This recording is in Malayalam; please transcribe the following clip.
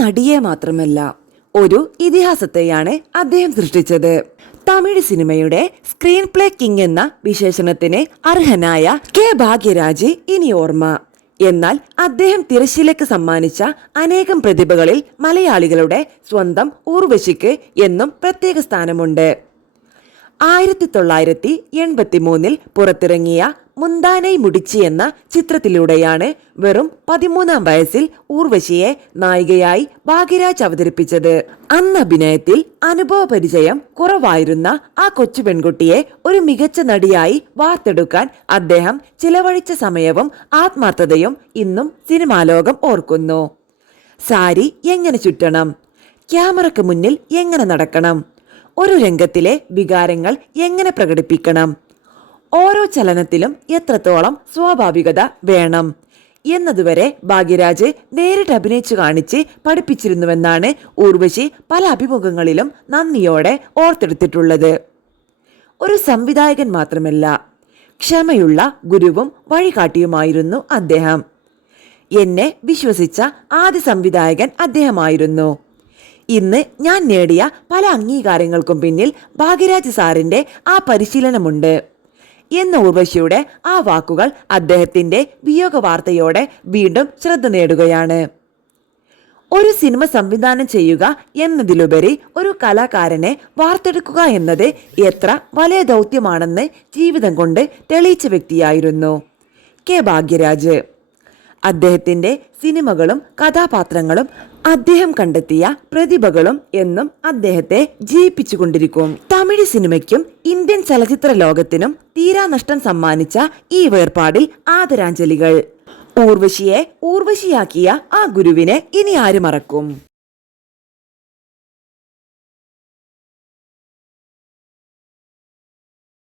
നടിയെ മാത്രമല്ല, ഒരു ഇതിഹാസത്തെയാണ് അദ്ദേഹം സൃഷ്ടിച്ചത്. തമിഴ് സിനിമയുടെ സ്ക്രീൻ പ്ലേ കിങ് എന്ന വിശേഷണത്തിന് അർഹനായ കെ ഭാഗ്യരാജ് ഇനി ഓർമ്മ. എന്നാൽ അദ്ദേഹം തിരശ്ശീലയ്ക്ക് സമ്മാനിച്ച അനേകം പ്രതിഭകളിൽ മലയാളികളുടെ സ്വന്തം ഊർവശിക്ക് എന്നും പ്രത്യേക സ്ഥാനമുണ്ട്. 1983 പുറത്തിറങ്ങിയ മുന്താനൈ മുടിച്ചി എന്ന ചിത്രത്തിലൂടെയാണ് വെറും 13-ാം വയസ്സിൽ ഊർവശിയെ നായികയായി ഭാഗ്യരാജ് അവതരിപ്പിച്ചത്. അന്ന് അഭിനയത്തിൽ അനുഭവ പരിചയം കുറവായിരുന്ന ആ കൊച്ചു പെൺകുട്ടിയെ ഒരു മികച്ച നടിയായി വാർത്തെടുക്കാൻ അദ്ദേഹം ചിലവഴിച്ച സമയവും ആത്മാർത്ഥതയും ഇന്നും സിനിമാലോകം ഓർക്കുന്നു. സാരി എങ്ങനെ ചുറ്റണം, ക്യാമറയ്ക്ക് മുന്നിൽ എങ്ങനെ നടക്കണം, ഒരു രംഗത്തിലെ വികാരങ്ങൾ എങ്ങനെ പ്രകടിപ്പിക്കണം, ഓരോ ചലനത്തിലും എത്രത്തോളം സ്വാഭാവികത വേണം എന്നതുവരെ ഭാഗ്യരാജ് നേരിട്ട് അഭിനയിച്ചു കാണിച്ച് പഠിപ്പിച്ചിരുന്നുവെന്നാണ് ഊർവശി പല അഭിമുഖങ്ങളിലും നന്ദിയോടെ ഓർത്തെടുത്തിട്ടുള്ളത്. ഒരു സംവിധായകൻ മാത്രമല്ല, ക്ഷമയുള്ള ഗുരുവും വഴികാട്ടിയുമായിരുന്നു അദ്ദേഹം. എന്നെ വിശ്വസിച്ച ആദ്യ സംവിധായകൻ അദ്ദേഹമായിരുന്നു. ഇന്ന് ഞാൻ നേടിയ പല അംഗീകാരങ്ങൾക്കും പിന്നിൽ ഭാഗ്യരാജ് സാറിന്റെ ആ പരിശീലനമുണ്ട് എന്ന ഊർവശിയുടെ ആ വാക്കുകൾ അദ്ദേഹത്തിന്റെ വിയോഗ വാർത്തയോടെ വീണ്ടും ശ്രദ്ധ നേടുകയാണ്. ഒരു സിനിമ സംവിധാനം ചെയ്യുക എന്നതിലുപരി ഒരു കലാകാരനെ വാർത്തെടുക്കുക എന്നത് എത്ര വലിയ ദൗത്യമാണെന്ന് ജീവിതം കൊണ്ട് തെളിയിച്ച വ്യക്തിയായിരുന്നു കെ ഭാഗ്യരാജ്. അദ്ദേഹത്തിന്റെ സിനിമകളും കഥാപാത്രങ്ങളും അദ്ദേഹം കണ്ടെത്തിയ പ്രതിഭകളും എന്നും അദ്ദേഹത്തെ ജീവിപ്പിച്ചുകൊണ്ടിരിക്കും. തമിഴ് സിനിമയ്ക്കും ഇന്ത്യൻ ചലച്ചിത്ര ലോകത്തിനും തീരാനഷ്ടം സമ്മാനിച്ച ഈ വേർപാടിൽ ആദരാഞ്ജലികൾ. ഊർവശിയെ ഊർവശിയാക്കിയ ആ ഗുരുവിനെ ഇനി ആര് മറക്കും?